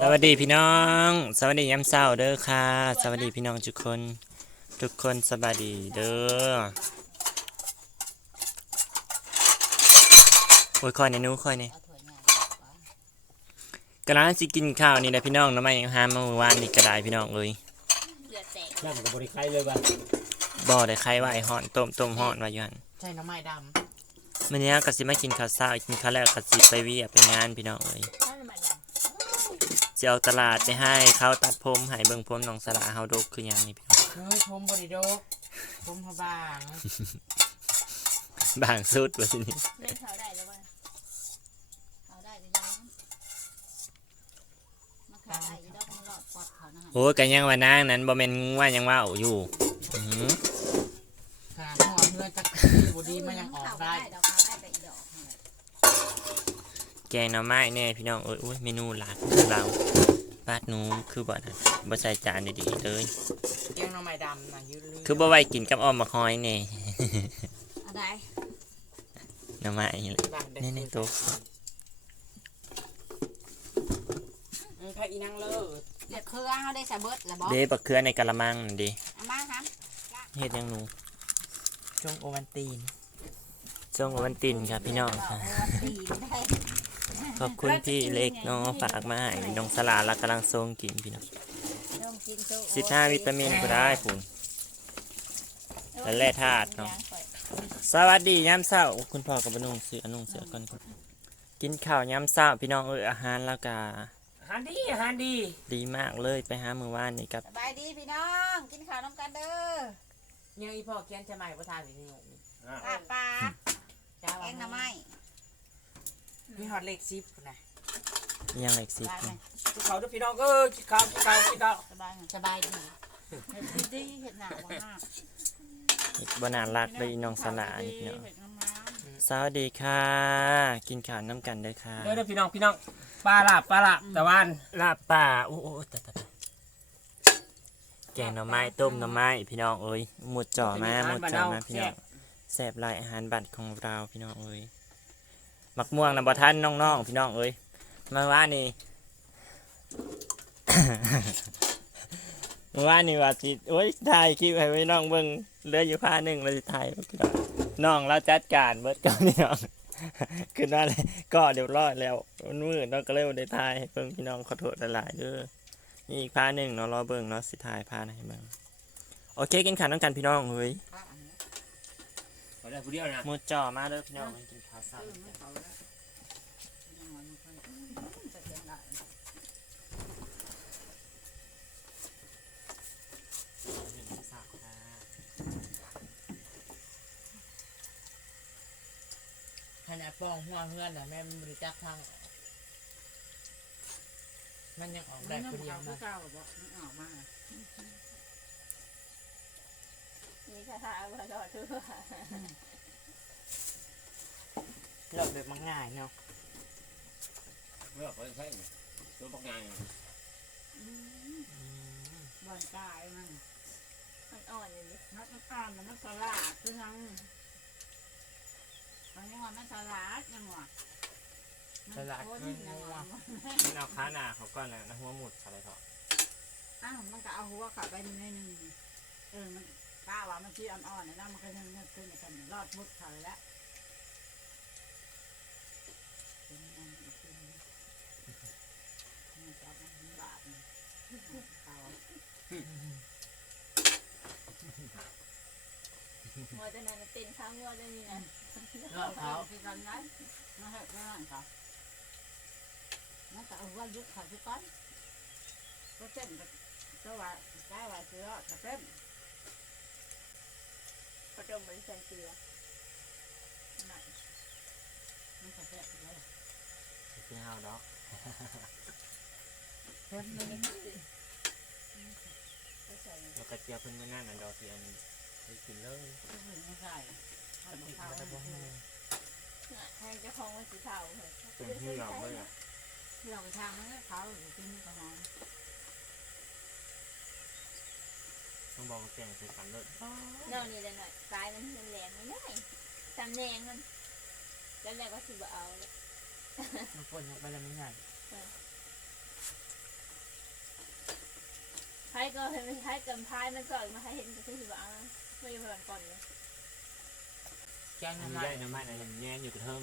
สวัสดีพี่น้อง สวัสดีย้ำเศร้าเด้อค่ะ สวัสดีพี่น้องทุกคน ทุกคนสบายดีเด้อโอ้ยคอยในนู้คอยในกำลังสิกินข้าวนี่แหละพี่น้องน้ำมันยังหามาเมื่อวานนี่ก็ได้พี่น้องเลยเลือดแตกนั่นกับบริไคเลยบ้าบ่ได้ใครว่าไอ้ห่อนต้มต้มห่อนว่าอยู่หั่นใช่น้ำไม้ดมื้อนี้ก็สิมากินข้าวเช้ากินข้าวแล้วก็สิไปเวียไปงานพี่น้องเอ้ยถ้ามันด สิเอาตลาดไปให้เขาตัดผมให้เบิ่งผมน้องสละเฮาดกคือหยังนี่พี่น้องำเฮ้ยชมบริโดกชมพะบางบางสุดว่าสินี่ำเล่นเขาได้หรือว่าเขาได้หรือยังมาขายได้อยู่ดอกมันหลอดปอดเขานะฮะโอ้ยก็ยังว่านางนั้นบ่แม่นงูว่ายังว่าเอาอยู่อื้อหือขนาดหัวเพื่อนจักบดีมันยังออกได้ดอกเขาได้ไปอีกดอกนั่น แหละแกงหน่อไม้แน่พี่น้องเอ้ยอุ้ยเมนูหลักของเราบาดหนูคือบ่นะบ่ใส่จานดีๆเลยเกียงน้ำไม้ดำนะยืดลืคือบ่ไว้กินกับอ้อมมะคอยแน่อะไรหน่อไม้นี่แหละดังเด็ดนี่ในโต๊ะอืมพระอีนังเลิศเลือดเครื่องเขาได้สะเบิดแล้วบอกเด้บักเขือในกะละมังนั่นดิเอามาครับเฮ็ดหยังหนูชงโอวันตีนช่วงโอวันตินครับพี่น้องค่ะตีนได้ ขอบคุณพี่เล็กเนาะฝากมาให้น้องสลาลักกำลังทรงกินพี่น้องร่มกินโซ่15วิตามินก็ได้พุ่นและแร่ธาตุเนาะสวัสดียามเช้าคุณพ่อกับนุ่งเสือนุ่งเสือก่อนกินข้าวยามเช้าพี่น้องเอออาหารแล้วก็อาหารดีอาหารดี ดีมากเลยไปหามื้อวานนี่กับสบายดีพี่น้องกินข้าวน้ำกันเด้อยังอีพ่อเกียนจะใหม่ประทานอีกนี่ลาบปลาจ้าแกงหน่อไม้ มีฮอตเล็กซิปนะยังเล็กสิบสบายไหมกินข้าวด้วยพี่น้องเออกินข้าวกินข้าวกินข้าวสบายไหมสบายดีเห็ดดีดีเห็ดหนาวมากเฮ็ดบนารักเลยน้องสลานี่พี่น้องเห็ดน้ำน้สวัสดีค่ะ กินข้าวน้ำกันเด้อค่ะเด้อเด้อพี่น้องพี่น้องปลาลาบปลาลาบตะวันลาบป่าโอ้โอ้ตายตายตายแกงหน่อไม้ต้มหน่อไม้พี่น้องเอ้ยหมดจ่อมาหมดจ่อมาพี่น้องแซ่บหลายอาหารบัตรของเราพี่น้องเอ้ย มักม่วงนะบ่ทันน้องๆพี่น้องเอ้ยมาว่านี่เมื่านี่ว่าสิโอ้ยถ่ายคลิปให้ไว้น้องเบิ่งเหลืออยู่ผ้าหนึ่งเราสิถ่ายพี่น้องน้องเราจัดการเบิดก่อนพี่น้องคือนั่นเลยก็เดี๋ยวรอดแล้วมันมืดเนาะก็เลยได้ถ่ายเบิ่งพี่น้องขอโทษหลายๆเด้อนี่อีกผ้าหนึ่งเนาะรอเบิ่งเนาะสิถ่ายผ้าให้เบิ่งโอเคกินข้าวน้ำกันพี่น้องเฮ้ยำปลาอันนี้ขอได้ผู้เดียวนะหมดจ่อมาเด้อพี่น้องมากินข้าวซ้เออมันเขาแล้วยังมันค่อยอืมจะเป็นไรขนาดป้องหัวเพื่อนน่ะแม่บริจาคทาง มันยังออกได้คนเดียวมันะนเก่ากับบอกมันออกมา มีคาถาบรอดทั่วเราแบบมันง่ายเนาะเมื่อคนใช่ตัวปักงานบอนกายมันมันอ่อนอย่างนี้มันมันอ่อนมันมันสลาดคือทั้งมันยังว่ามันสลาดยังว่ามันข้นยังว่าำมันเอาขาหน้าเขาก่อนแล้วนะหัวหมุดอะไรเถอะอ้าวมันก็เอาหัวเข้าไปในนึงเออมัน ก้าว่ามันชี้อ่อนๆนะนะมันก็ยังนึกขึ้นในกันรอดมุดเขาเลยละเป็นอันอีกทีนึงมันจะเอามันบาดเนี่ยเขามัวแต่นั้นเต้นข้างวัวเลยนี่นะรอบเขาคือกันนั้นมาให้มาให้เขามันก็เอาหัวยึดเขาที่ก้อนก็เต้นก็ว่าใช้ว่าเสือก็เต้น เขาจมบริใส่เกลือมันก็เต้นเลยพี่ห้าวดอกเต้นเลยก็ใส่แล้วกระเจี๊ยบเพิ่นไม่นั่นน่ะดอกเทียนไปกินเลยไม่ใช่ทำติดข้าวมาแต่บ่ฮู้ให้เจ้าของมันสีเทาเลยเป็นที่ยอมเลยอะเราไปทางนั้นเขากินก็หอม ต้องบอกว่าแกงใส่กันเลยนอกนี่เลยหน่อยกายมันแหลมไม่ได้จำแนงมัน แล้วแม่ก็สิบเอาเลยมันปนออกไปแล้วมันใหญ่ก็เห็นมันใช้กันพายมันสอยมาให้เห็นก็คือว่าไม่ยอมก่อนเลยแกงอันน้ำนี้มันได้น้ำมันอะไรอย่างแง่อยู่กระเทิง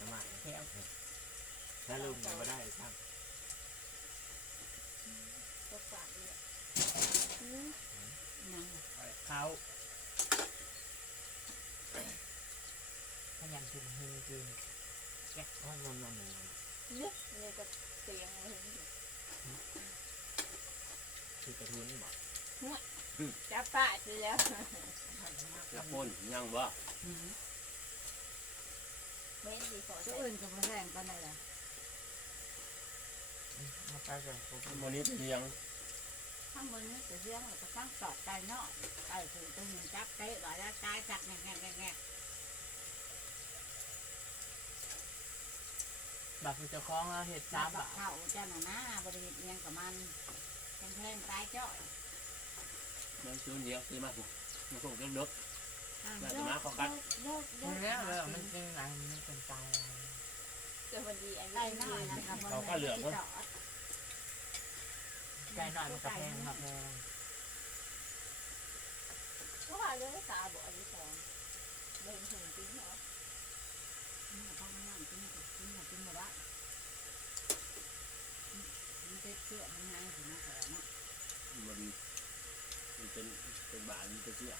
น้ำมันแก้วถ้าลืมก็ได้ครับ ก็ฝากเลย ยัง เขาพยายามกินฮือกินอ๋อนอนนอนนอนเนี่ยเนี่ยก็เตียงเห็นอยู่คือกระทุนบอกจับป้าไปแล้วกระปนยังบ่อืมเว้นดีขอตัวใส่อื่นก็มาแรงปานใดล่ะมาไปกันผมวันนี้เลี้ยง ข้างบนนี้จะเลี้ยงแล้วก็ตั้งสอดไก่นอกไก่ถึงตัวหนึ่งจับเตะไว้แล้วตายจับแง่แง่แง่แง่บัตรผู้เจ้าของเราเห็ดจัสาบมบับากทเข้าเจ้าหน้าหน้าบริเวณเอียงกับมันแพงๆตายจ้อยมันซื้อเลี้ยงซื้อมาปุ๊บมันคงจะลดอะน่าโยจะกมาเข้ากันโยกโยมันกแล้วเลยมันเป็นอะไรมันเป็นตายอะไรเกิดวันดีอันไก่นี้น้อยนะครับเขาก็เหลืองที่เนาะจอด ไก่หน่อยมันกระแพงครับแพงก็ว่าเรื่องตาบอดที่สองเดินถึงจริงเหรออืมต้องนั่งกินกินกินกินหมดละมันจะเชื่อมันไงถึงมาแขนเนาะมันมันเป็นเป็นบาทมันเป็นเสื้อ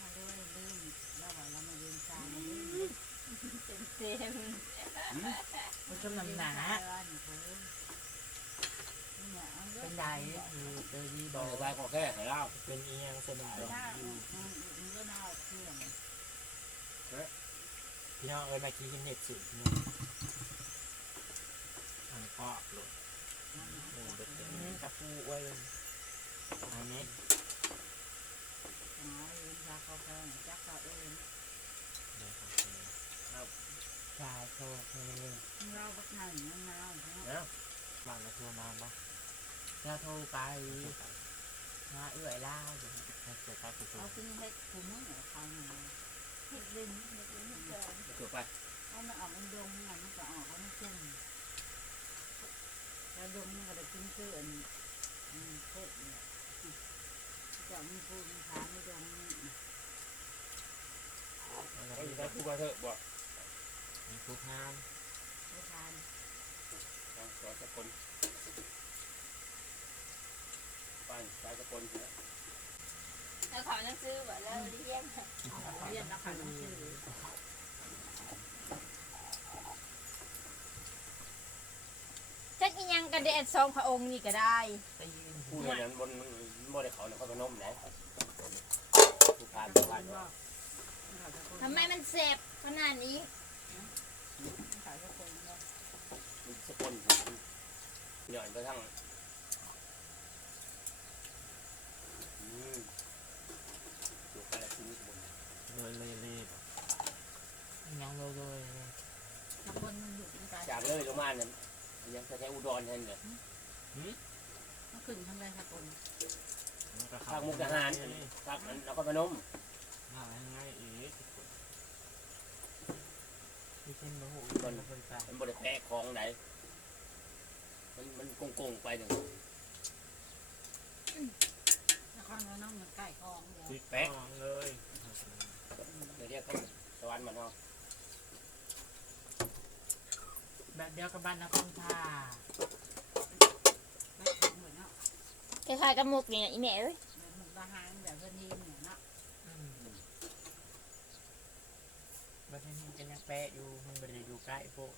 มาด้วยลืมแล้วว่าเรามาเรียนจานมาลืม เป็นเต็ม มัน ชมน้ำหนาเป็นไดคือเจอดีบต้อองกใช้ของแค่ให้เราเป็นเอียงสบายพี่น้องเอ้ยมากี้กินเน็ตสุดนี่อันก็หลุดโอ้เด็ดเด็ดนี่กับปูไว้อันนี้อ๋อเรียนจาเขาแพงจักเขา เองเดี๋ยวครับชาโชว์เพลงเราบักหนึ่งนั่นเราบ้านเราทัวร์มาบ้างแล้วโทรไปมาเอื่อยล่าอยู่ให้เกิดการกุศเขาลคือให้คุมมือเขาหนึ่งเห็ดดินเห็ดดินเกินเกิดไปเขามันออกมันดงมันมันก็ออกเขาไม่ขึ้นแล้วดงมันก็ได้กินเกลืออืมโคตรเนี่ยจะมีปูมีขาไม่ดงเขาอยู่ได้ทุกวันเถอะบอก มีผู้ห้ามไม่ทานต้องสอนสกลไปสายสกลเนี่ยแล้วขอหนังสือบอกแล้วเรียนเรียนนักขันชื่อจักอีหยังกระเด็ดสองพระองค์นี่ก็ได้ตีนผู้เรียนนั้นบนบ่ได้เขาเนี่ยเขาพนมไหนผู้พานผู้พานทำไมมันเสบขนาดนี้ ขายก็คงเนาะสกลหย่อนไปทั้งอืมอยู่ไปแล้วทิ้งบนเลยเลยเลยยังเลยเลยถ้าคนมันอยู่ที่ใจจากเลยลงมาเนี่ยยังแค่อุดรแทนเนี่ยมันขึ้นทำไรครับคนทางมุกดาหารทางนครพนม ง่ายง่ายอีก ที่เป็นบะหูมันเป็นไปมันบริแปะของไหนมันมันโกงๆไปหนึ่งนครพนมมันใกล้คลองเดียวติดแปะเลยเดี๋ยวเรียกเขาสวรรค์มันเนาะแบบเดียวกับบ้านนครท่าไม่ถึงเหมือนเนาะคล้ายๆกับมุกนี่อีแม่เอ้ยเหมือนมุกดาหารแบบเพื่อนทีมเนี่ยเนาะบ้านนี้จะยัง แปะอยู่มันไม่ได้อยู่ใกล้พวก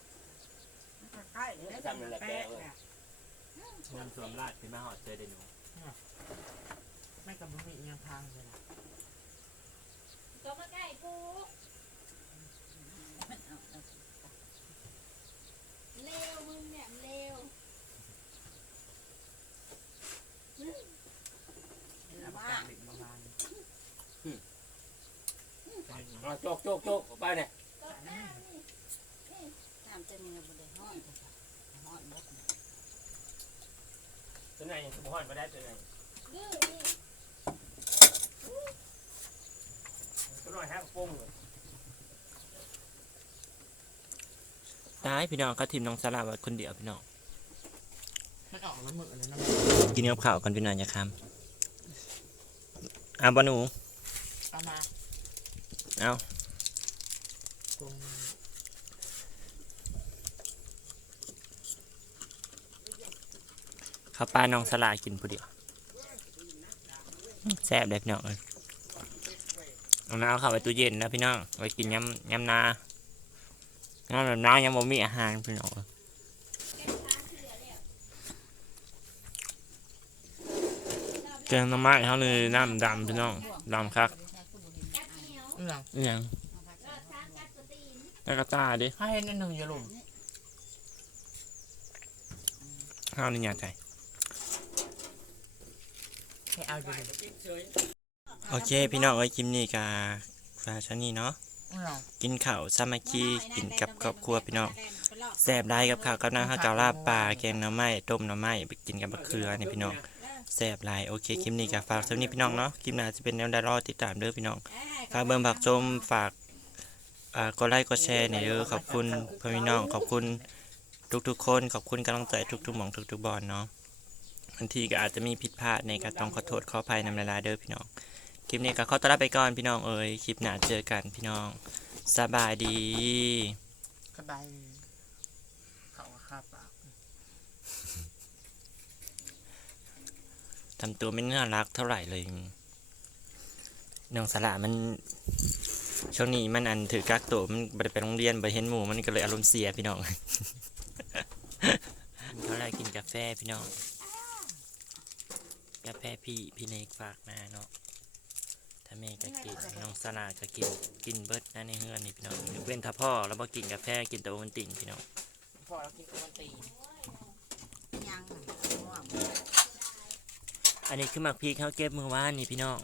ใกล้ได้ทำอะไรแปะเนี่ยงานสวมราดที่มาหอดเจอเดนูไม่กับบุ้มียังทางเลยนะตัวมาใกล้กู เลวมึงเนี่ยเลว เอาปากกาดิบมาบาน เอาโจกโจกโจกออกไปเนี่ย ก็หน้านี่ น้ำจะมีบริห้อนห้อนบด ตัวไหนสมห้อนมาได้ตัวไหนดื้อนี่ตัวหน่อยอยห้างปุ้งเลยตายพี่น้องก็ทีมน้องสลาไว้คนเดียวพี่น้อง มันออกแล้วมือเลยนะกินกับข้าวกันพี่น้องอย่าคำอะบหนูเอามา เอา ตรง ข้าวปลาน้องสลากินผู้เดียวแซ่บเลยพี่น้องเอ้ยเอาน้ำเข้าไปตู้เย็นนะพี่น้องไว้กินยำยำนาน้ำแบบน้ำยังบ่มีอาหารพี่น้องเอ้ยแกงหน้ำไม้เขาเลยน้ำดำพี่น้องดำคักนี่หลังอหย่างแล้วก็ตาดิให้เห็นอันหนึ่งอย่าหลุมข้าวนี่อยากใจ ให้เอาอยู่หลุมโอเค พี่น้องเอ้ยคลิปนี้กับฟาชานี่เนาะกินข้าวสามัคคีกินกับครอบครัวพี่น้องแซ่บได้กับข้าวกับน้ำข้าวกาลาบปลาแกงหน่อไม้ต้มหน่อไม้ไปกินกับมะเขือนี่พี่น้องแซ่บหลายโอเคคลิปนี้กับฝากสำนี้พี่น้องเนาะคลิปหน้าจะเป็นแนวดารอติดตามเด้อพี่น้องฝากเบิ่งฝากชมฝากกดไลค์กดแชร์เนี่ยเด้อขอบคุณพี่น้องขอบคุณทุกๆคนขอบคุณกำลังใจทุกๆหม่องทุกๆบอลเนาะ บางทีก็อาจจะมีผิดพลาดในการต้องขอโทษขออภัยนำเวลายๆเด้อพี่น้อง คลิปนี้ก็ขอตัวลาไปก่อนพี่น้องเอ้ยคลิปหน้าเจอกันพี่น้องสบายดีสบายเขาก็คาบปากทำตัวไม่น่ารักเท่าไหร่เลยน้องสละมันช่วงนี้มันอันถือกักตัวมันไปไปโรงเรียนไปเห็นหมู่มันก็เลยอารมณ์เสียพี่น้องเท่าไหรกินกาแฟพี่น้อง กาแฟพี่พี่เนกฝากมาเนาะถ้าแม่ก็กินน้องสลาก็กินกินเบิร์ดนะในเฮือนนี่พี่น้องยกเว้นถ้าพ่อแล้วบ่กินกาแฟกินแต่โอวัลตินพี่น้องพอเรากินกับมันตียังอันนี้คือหมักพริกเขาเก็บมือว่านนี่พี่น้อง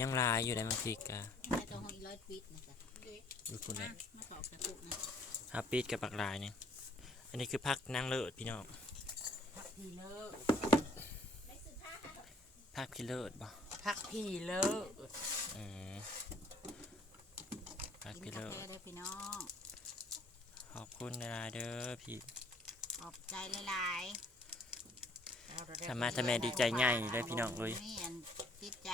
ยังลายอยู่ได้หมักพริกอะไอ้ตัวของอีร้อยปิดนะจ๊ะอยู่คุณมานะมาขอบกระปุกนะฮับปิดกับปักลายเนี่ยอันนี้คือพักนั่งเลิศพี่น้องพี่เลิก พักพี่เลิศบ่พักพี่เลิกอืมพักกินพี่กาเลิศแฟเลยพี่น้องขอบคุณหลายๆเด้อพี่ขอบใจหลายสามารถทำแม่ดีใจง่ายเลยพี่น้องเลยนี่อันติดใจ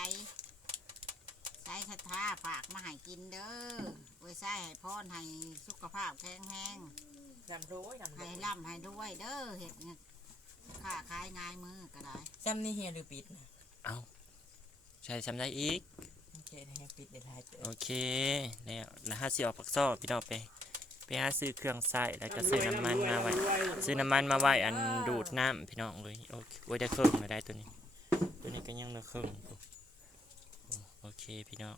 ใส่คาถาฝากมาให้กินเด้อไว้ใส่ให้พรให้สุขภาพแข็งแรงลำร้อยลำร้ให้อยร่ำให้ด้วยเด้อเห็ดเนี่ยค้าขายง่ายมือก็ได้จำนี่เฮียหรือปิดนะ เอาใช่จำได้อีก โอเคให้ปิดได้ท้ายเจอโอเคแล้วแล้วห้าสิออกปักซอพี่น้องไป ไปหาซื้อเครื่องใส่แล้วก็ซื้อน้ำมันมาไว้ ซื้อน้ำมันมาไว้อันดูดน้ำพี่น้องเลยโอเคไว้ได้เครื่องมาได้ตัวนี้ ตัวนี้ก็ยังเหลือเครื่องโอเคพี่น้อง